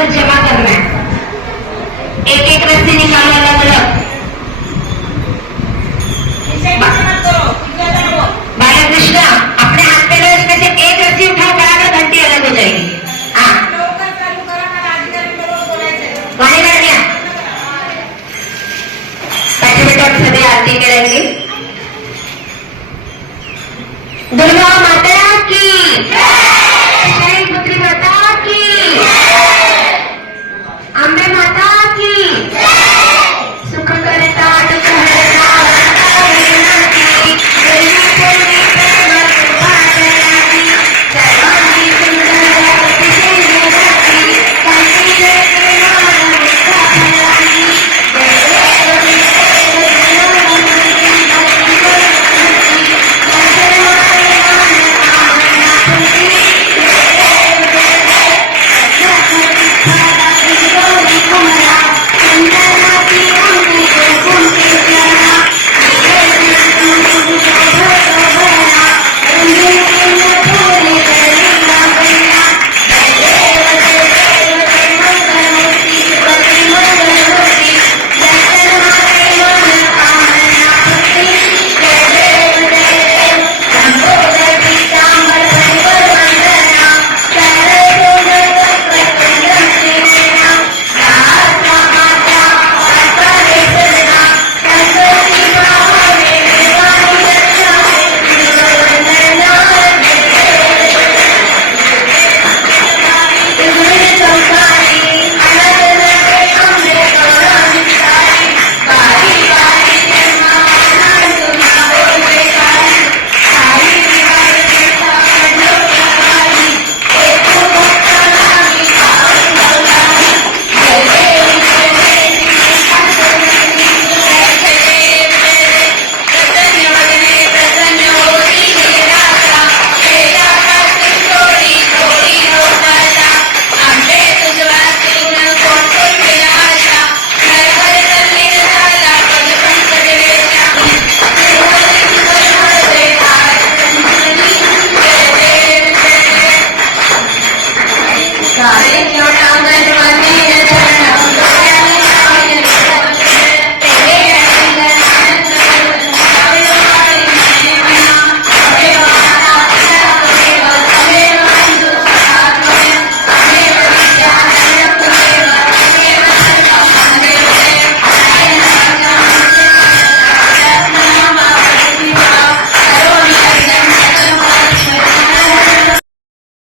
Note जमा करना है। एक एक रस्सी निकालो अलग अलग। बालकृष्ण अपने हाथ पे लो, इसमें से एक रस्सी उठाओ, बराबर घंटी अलग हो जाएगी। हाँ वाणी करण्या बैठे बैठे सभी आरती करेंगे। दुर्गा माता